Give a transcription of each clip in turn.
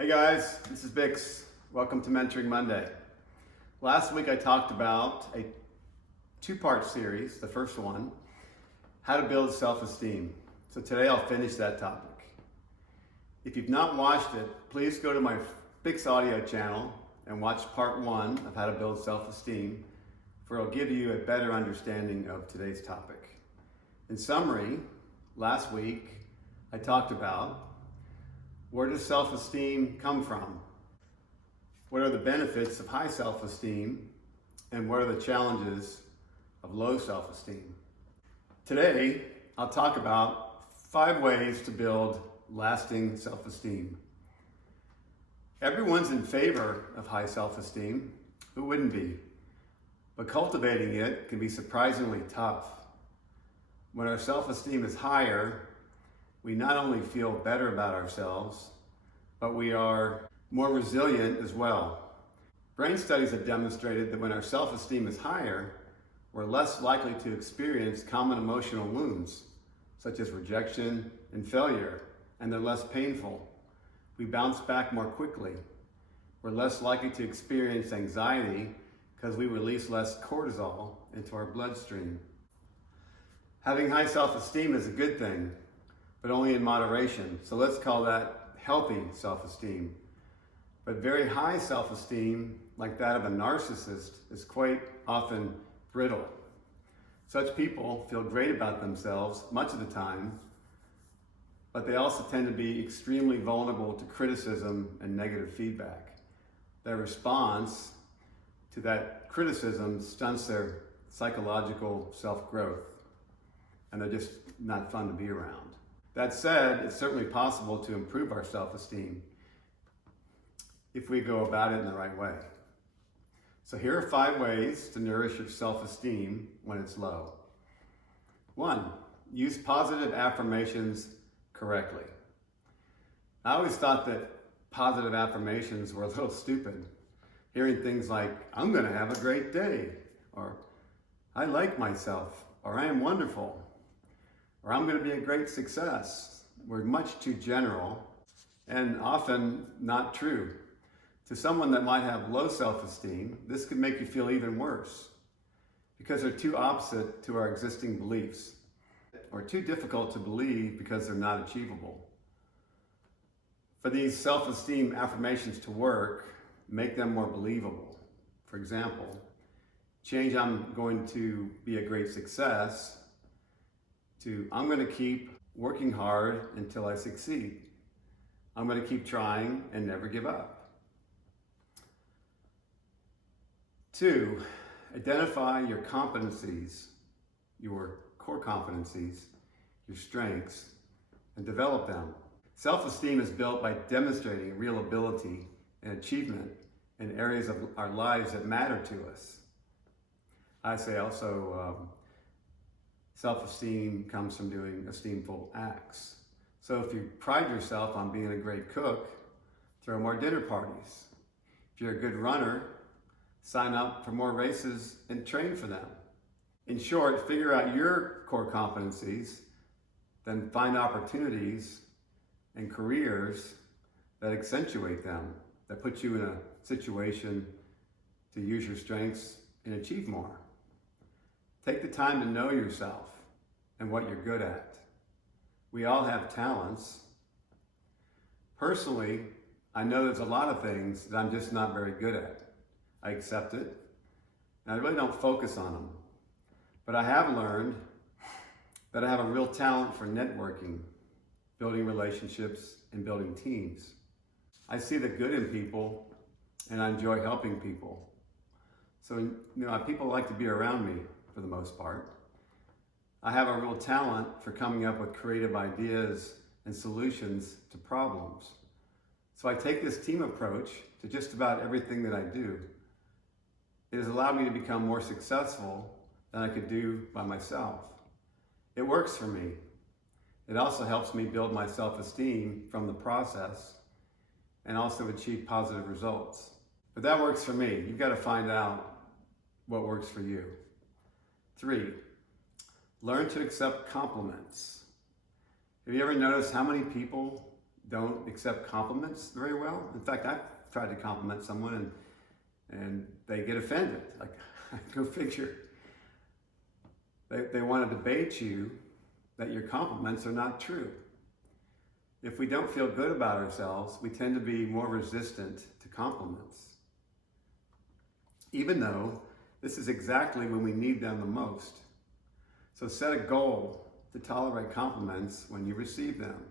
Hey guys, this is Bix. Welcome to Mentoring Monday. Last week I talked about a two-part series, the first one, how to build self-esteem. So today I'll finish that topic. If you've not watched it, please go to my Bix audio channel and watch part one of how to build self-esteem, for it'll give you a better understanding of today's topic. In summary, last week I talked about where does self-esteem come from? What are the benefits of high self-esteem? And what are the challenges of low self-esteem? Today, I'll talk about 5 ways to build lasting self-esteem. Everyone's in favor of high self-esteem. Who wouldn't be? But cultivating it can be surprisingly tough. When our self-esteem is higher, we not only feel better about ourselves, but we are more resilient as well. Brain studies have demonstrated that when our self-esteem is higher, we're less likely to experience common emotional wounds, such as rejection and failure, and they're less painful. We bounce back more quickly. We're less likely to experience anxiety because we release less cortisol into our bloodstream. Having high self-esteem is a good thing, but only in moderation. So let's call that healthy self-esteem. But very high self-esteem, like that of a narcissist, is quite often brittle. Such people feel great about themselves much of the time, but they also tend to be extremely vulnerable to criticism and negative feedback. Their response to that criticism stunts their psychological self-growth, and they're just not fun to be around. That said, it's certainly possible to improve our self-esteem if we go about it in the right way. So here are 5 ways to nourish your self-esteem when it's low. 1, use positive affirmations correctly. I always thought that positive affirmations were a little stupid. Hearing things like, I'm gonna have a great day, or I like myself, or I am wonderful, or I'm going to be a great success, were much too general and often not true. To someone that might have low self-esteem, this could make you feel even worse because they're too opposite to our existing beliefs, or too difficult to believe because they're not achievable. For these self-esteem affirmations to work, make them more believable. For example, change I'm going to be a great success to I'm going to keep working hard until I succeed. I'm going to keep trying and never give up. 2, identify your competencies, your core competencies, your strengths, and develop them. Self-esteem is built by demonstrating real ability and achievement in areas of our lives that matter to us. I say also, self-esteem comes from doing esteemful acts. So if you pride yourself on being a great cook, throw more dinner parties. If you're a good runner, sign up for more races and train for them. In short, figure out your core competencies, then find opportunities and careers that accentuate them, that put you in a situation to use your strengths and achieve more. Take the time to know yourself and what you're good at. We all have talents. Personally, I know there's a lot of things that I'm just not very good at. I accept it, and I really don't focus on them. But I have learned that I have a real talent for networking, building relationships, and building teams. I see the good in people, and I enjoy helping people. So, people like to be around me for the most part. I have a real talent for coming up with creative ideas and solutions to problems. So I take this team approach to just about everything that I do. It has allowed me to become more successful than I could do by myself. It works for me. It also helps me build my self-esteem from the process and also achieve positive results. But that works for me. You've got to find out what works for you. 3, learn to accept compliments. Have you ever noticed how many people don't accept compliments very well. In fact, I've tried to compliment someone and they get offended. Like, go figure. They want to debate you that your compliments are not true. If we don't feel good about ourselves, we tend to be more resistant to compliments, even though this is exactly when we need them the most. So set a goal to tolerate compliments when you receive them,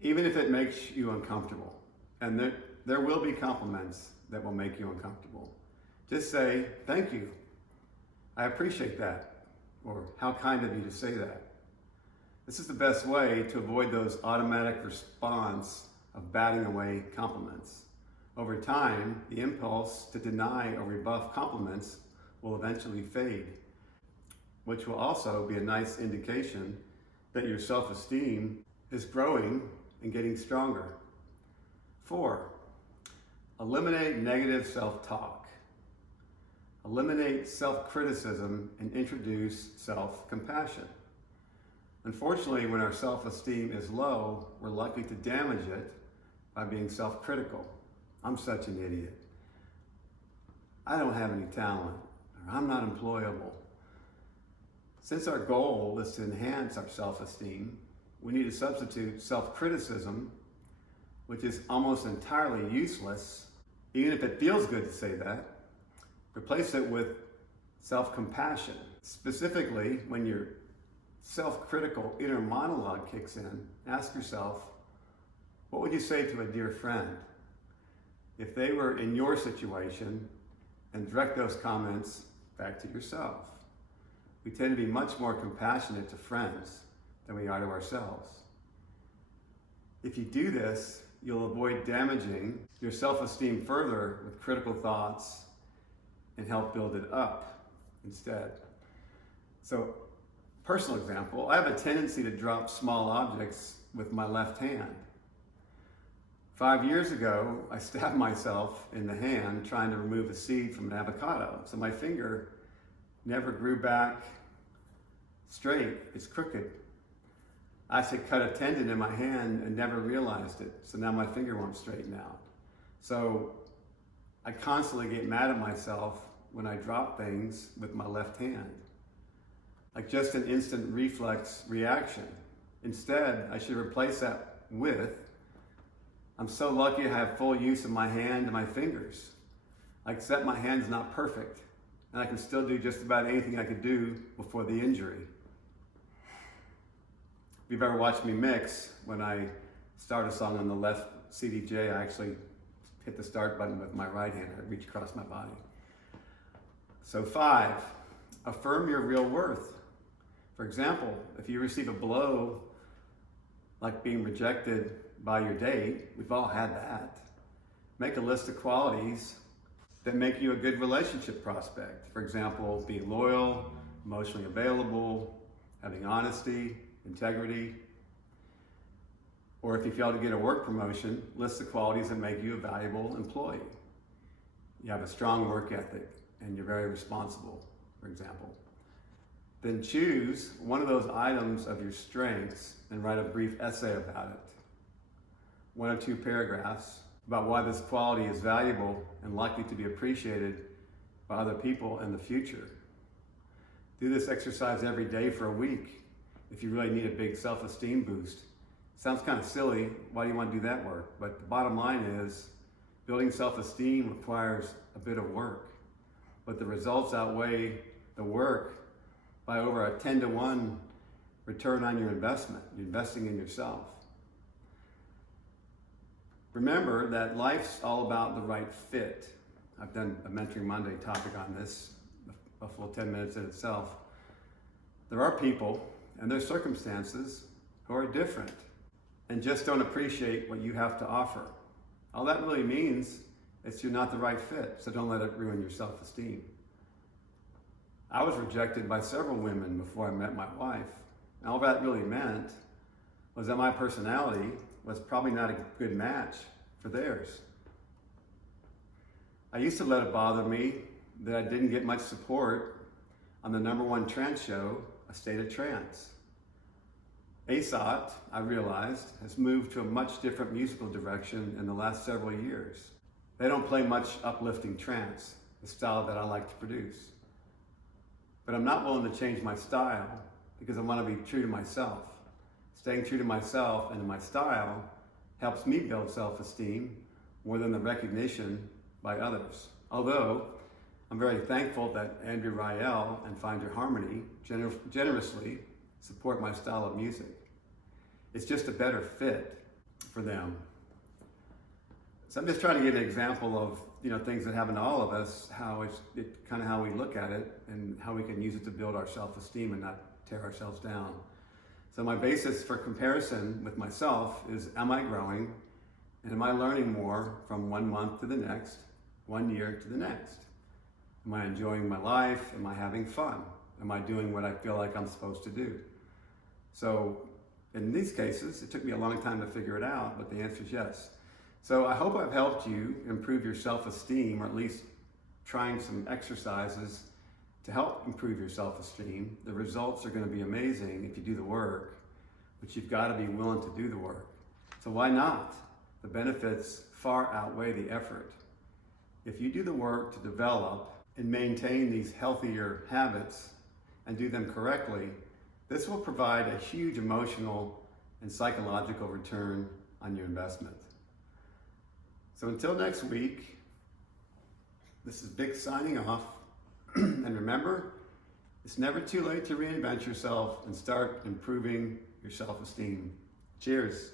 even if it makes you uncomfortable. And there will be compliments that will make you uncomfortable. Just say, thank you. I appreciate that. Or how kind of you to say that. This is the best way to avoid those automatic response of batting away compliments. Over time, the impulse to deny or rebuff compliments will eventually fade, which will also be a nice indication that your self-esteem is growing and getting stronger. 4, eliminate negative self-talk. Eliminate self-criticism and introduce self-compassion. Unfortunately, when our self-esteem is low, we're likely to damage it by being self-critical. I'm such an idiot. I don't have any talent. Or I'm not employable. Since our goal is to enhance our self-esteem, we need to substitute self-criticism, which is almost entirely useless, even if it feels good to say that. Replace it with self-compassion. Specifically, when your self-critical inner monologue kicks in, ask yourself, what would you say to a dear friend if they were in your situation, and direct those comments back to yourself. We tend to be much more compassionate to friends than we are to ourselves. If you do this, you'll avoid damaging your self-esteem further with critical thoughts and help build it up instead. So, personal example, I have a tendency to drop small objects with my left hand. 5 years ago, I stabbed myself in the hand trying to remove a seed from an avocado. So my finger never grew back straight, it's crooked. I actually cut a tendon in my hand and never realized it. So now my finger won't straighten out. So I constantly get mad at myself when I drop things with my left hand. Like just an instant reflex reaction. Instead, I should replace that with, I'm so lucky to have full use of my hand and my fingers. I accept my hand's not perfect, and I can still do just about anything I could do before the injury. If you've ever watched me mix, when I start a song on the left CDJ, I actually hit the start button with my right hand. I reach across my body. So 5, affirm your real worth. For example, if you receive a blow, like being rejected by your date, we've all had that. Make a list of qualities that make you a good relationship prospect. For example, being loyal, emotionally available, having honesty, integrity. Or if you fail to get a work promotion, list the qualities that make you a valuable employee. You have a strong work ethic and you're very responsible, for example. Then choose one of those items of your strengths and write a brief essay about it. 1 or 2 paragraphs about why this quality is valuable and likely to be appreciated by other people in the future. Do this exercise every day for a week if you really need a big self-esteem boost. Sounds kind of silly, why do you want to do that work? But the bottom line is, building self-esteem requires a bit of work, but the results outweigh the work by over a 10-to-1 return on your investment. You're investing in yourself. Remember that life's all about the right fit. I've done a Mentoring Monday topic on this, a full 10 minutes in itself. There are people and their circumstances who are different and just don't appreciate what you have to offer. All that really means is you're not the right fit, so don't let it ruin your self-esteem. I was rejected by several women before I met my wife. And all that really meant was that my personality was probably not a good match for theirs. I used to let it bother me that I didn't get much support on the #1 trance show, A State of Trance. ASOT, I realized, has moved to a much different musical direction in the last several years. They don't play much uplifting trance, the style that I like to produce. But I'm not willing to change my style because I want to be true to myself. Staying true to myself and to my style helps me build self-esteem more than the recognition by others. Although, I'm very thankful that Andrew Rael and Find Your Harmony generously support my style of music. It's just a better fit for them. So I'm just trying to give an example of things that happen to all of us, how kind of how we look at it and how we can use it to build our self-esteem and not tear ourselves down. So my basis for comparison with myself is, am I growing and am I learning more from 1 month to the next, 1 year to the next? Am I enjoying my life? Am I having fun? Am I doing what I feel like I'm supposed to do? So in these cases, it took me a long time to figure it out, but the answer is yes. So I hope I've helped you improve your self-esteem, or at least trying some exercises to help improve your self-esteem. The results are going to be amazing if you do the work, but you've got to be willing to do the work. So why not? The benefits far outweigh the effort. If you do the work to develop and maintain these healthier habits and do them correctly, this will provide a huge emotional and psychological return on your investment. So until next week, this is Vic signing off. And remember, it's never too late to reinvent yourself and start improving your self-esteem. Cheers.